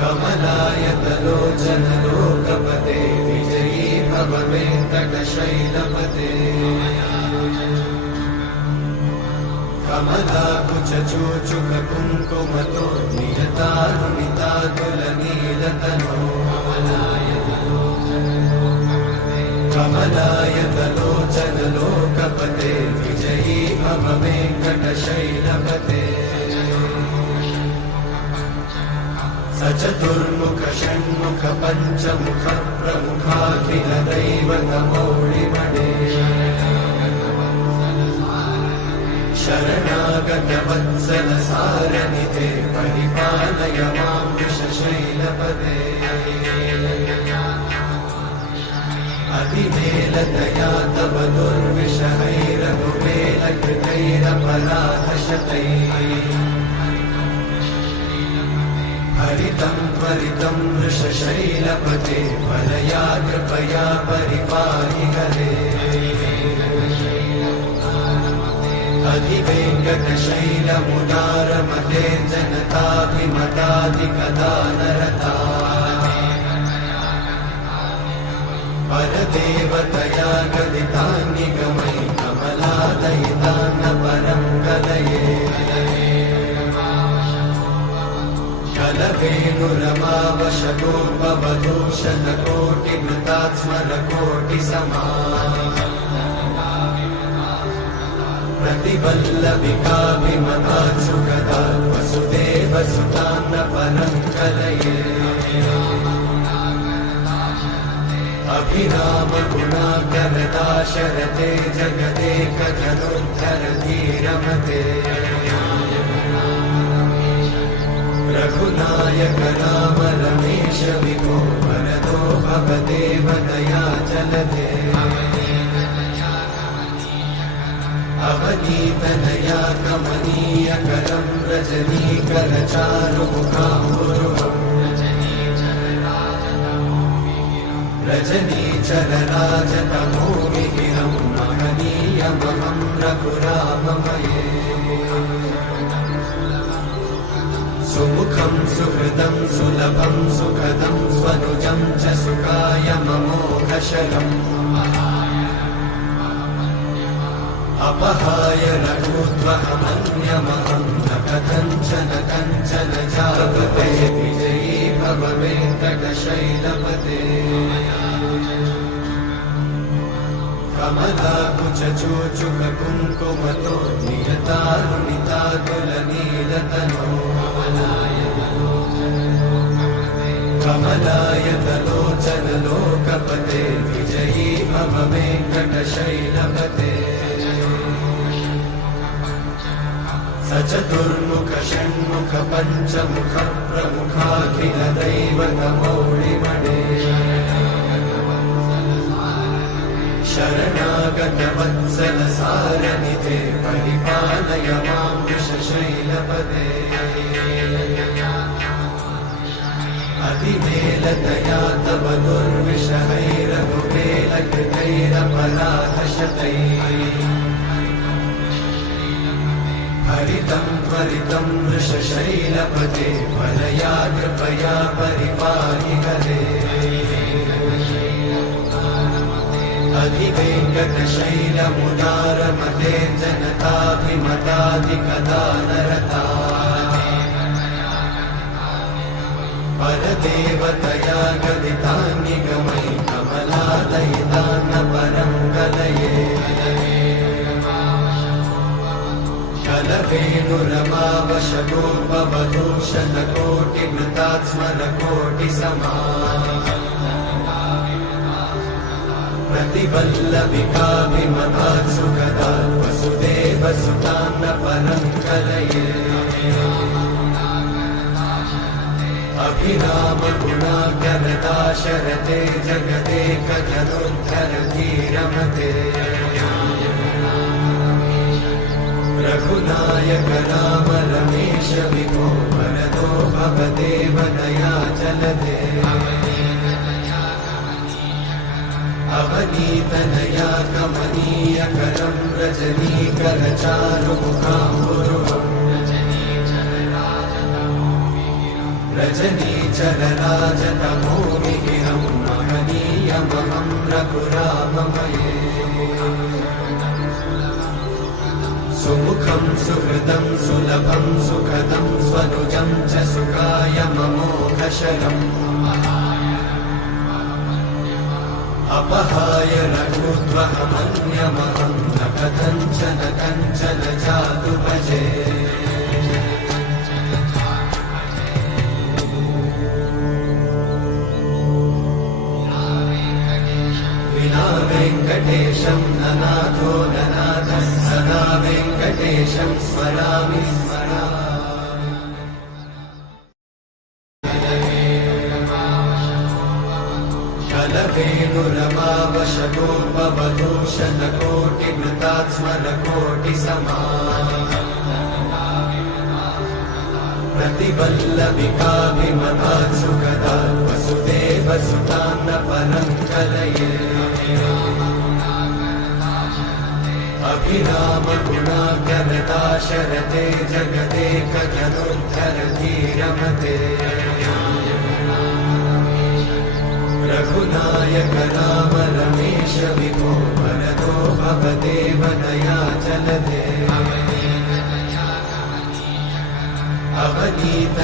कमलायतलोचन लोकपते विजयी भव वेङ्कटशैलपते कमलाकुचूचुक कुङ्कुमतो नियतानुमितातुलनीलतनो कमलायतलोचन लोकपते विजयी भव वेङ्कटशैलपते सचतुर्मुख षण्मुख पञ्चमुख प्रमुखाखिल दैवतमौळिमणे शरणागत वत्सल सारनिधे परिपालय मां वृषशैलपते अतिवेलतया तव दुर्विषहैरघुवेलकृतैरपराधशतैः हरितं त्वरितं वृषशैलपते वलया कृपया परिपाहि हरे अधिवेङ्कटशैलमुदारमते जनताभिमताधिकदानरता परदेवतया गदितान्निगमै कमलादयितान्न परं कलये कलवेणुरमावशतोपवधूषणकोटिवृतात्स्मरकोटिसमा प्रतिवल्लभिकाभिमतात् सुखदात् वसुदेवसुतान्न परं कलये अभिरामगुणाकरदाशरथे जगदेकजनोद्धरधीरमते रघुनायक राम रमेश विभो वरदो भवदेव दयाचलते अवनीतनया कमनीयकरं रजनीकरचारुमुखाम्बुरुहम् रजनीचरराजतमोमिहिरं महनीयमहं रघुराममये सुमुखं सुहृदं सुलभं सुखदं स्वनुजं च सुखायममोघशरम् अपहाय रघुत्वहमन्यमहं न कथञ्चन कञ्चन जागते विजयी भव वेङ्कटशैलपते कमलाकुचूचुक कुङ्कुमतो नियतानुमितातुलनीलतनो कमलायतलोचन लोकपते विजयी भव वेङ्कटशैलपते सचतुर्मुख षण्मुख पञ्चमुख प्रमुखाखिल दैवतमौळिमणे शरणागत वत्सल सारनिधे परिपालय मां वृषशैलपते अतिवेलतया तव दुर्विषहैरघुवेलकृतैरपराधशतैः हरितं त्वरितं वृषशैलपते वलया कृपया परिपाहि हरे अधिवेङ्कटशैलमुदारमते जनताभिमताधिकदानरता परदेवतया गदितान्निगमै कमलादयितान्न परं कलये कलवेणुरमावशतोपवधूषणकोटिवृतात्स्मरकोटिसमा प्रतिवल्लभिकाभिमतात् सुखदात् वसुदेवसुतान्न परं कलये अभिरामगुणाकरदाशरथे जगदेकजनोद्धरधीरमते रघुनायक राम रमेश विभो वरदो भवदेव दयाचलते अवनीतनया कमनीयकरं रजनीकरचारुमुखाम्बुरुहम् रजनीचरराजतमो मिहिरं महनीयमहं रघुराममये सुमुखं सुहृदं सुलभं सुखदं स्वनुजं च सुखायममोघशरम् अपहाय रघुत्वहमन्यमहं न कथञ्चन कञ्चन जातु भजे विना वेङ्कटेशं ननाथो ननाथः सदा वेङ्कटेशं स्मरामि स्मरामि कलवेणुरमावशतोपवधूषणकोटिवृतात् स्मरकोटिसमाः प्रतिवल्लविकाभिमतात् सुखदात् वसुदेवसुतान्न परं कलये अभिरामगुणाकरदाशरथे जगदेकजनोद्धरति रमते रघुनायक राम रमेश विभो वरदो भवदेव दयाचलधे अवनीत